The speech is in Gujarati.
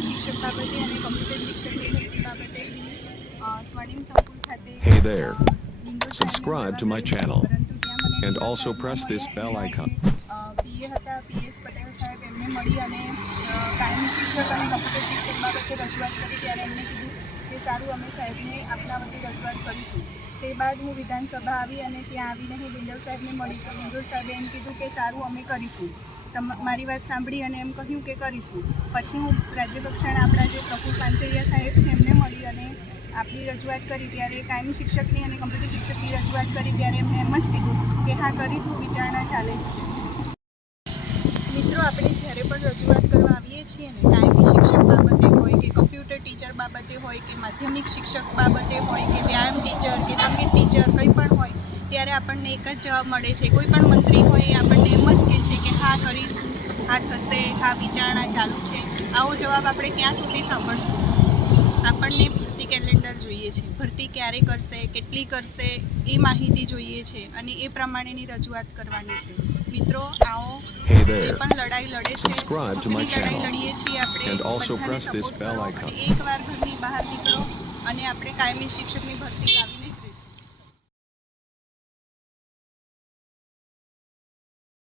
કાયમી શિક્ષક બાબતે અને કમ્પ્યુટર શિક્ષકની ભરતી બાબતે સ્વર્ણિમ સંકુલ ખાતે Hey there. Subscribe to my channel and also press this bell icon. પીએ હતા પીએસ પટેલ સાહેબ એમને મળી અને કાયમી શિક્ષક અને કમ્પ્યુટર શિક્ષક બાબતે રજૂઆત કરી ત્યારે એમને કીધું કે સારું અમે સાહેબને આપના વતી રજૂઆત કરીશું. તે બાદ હું વિધાનસભા આવી અને ત્યાં આવીને હું બિંદલ સાહેબને મળી તો બિંદલ સાહેબે એમ કીધું કે સારું અમે કરીશું. મારી વાત સાંભળી અને એમ કહ્યું કે કરીશું. પછી હું રાજ્યકક્ષાના આપણા જે પ્રફુલ પાનસેરિયા સાહેબ છે એમને મળી અને આપણી રજૂઆત કરી ત્યારે કાયમી શિક્ષકની અને કમ્પ્યુટર શિક્ષકની રજૂઆત કરી ત્યારે એમને એમ જ કીધું કે હા કરીશું, વિચારણા ચાલે જ છે. મિત્રો, આપણે જ્યારે પણ રજૂઆત કરવા આવીએ છીએ ને કાયમી શિક્ષક બાબતે હોય કે કમ્પ્યુટર ટીચર બાબતે હોય કે માધ્યમિક શિક્ષક બાબતે હોય કે વ્યાયામ ટીચર કે સંગીત ટીચર કંઈ પણ હોય ત્યારે આપણને એક જ જવાબ મળે છે. કોઈ પણ મંત્રી હોય એ આપણને એમ જ કહે છે કે હા કરીશું, હા થશે, હા વિચારણા ચાલુ છે. આવો જવાબ આપણે ક્યાં સુધી સાંભળશું? આપણને ભરતી કેલેન્ડર જોઈએ છે. ભરતી ક્યારે કરશે, કેટલી કરશે એ માહિતી જોઈએ છે અને એ પ્રમાણેની રજૂઆત કરવાની છે. મિત્રો, આવો જે પણ લડાઈ લડે છે લડાઈ લડીએ છીએ આપણે બધાને સપોર્ટ કરો અને એકવાર ઘરની બહાર નીકળો અને આપણે કાયમી શિક્ષકની ભરતી લાવીને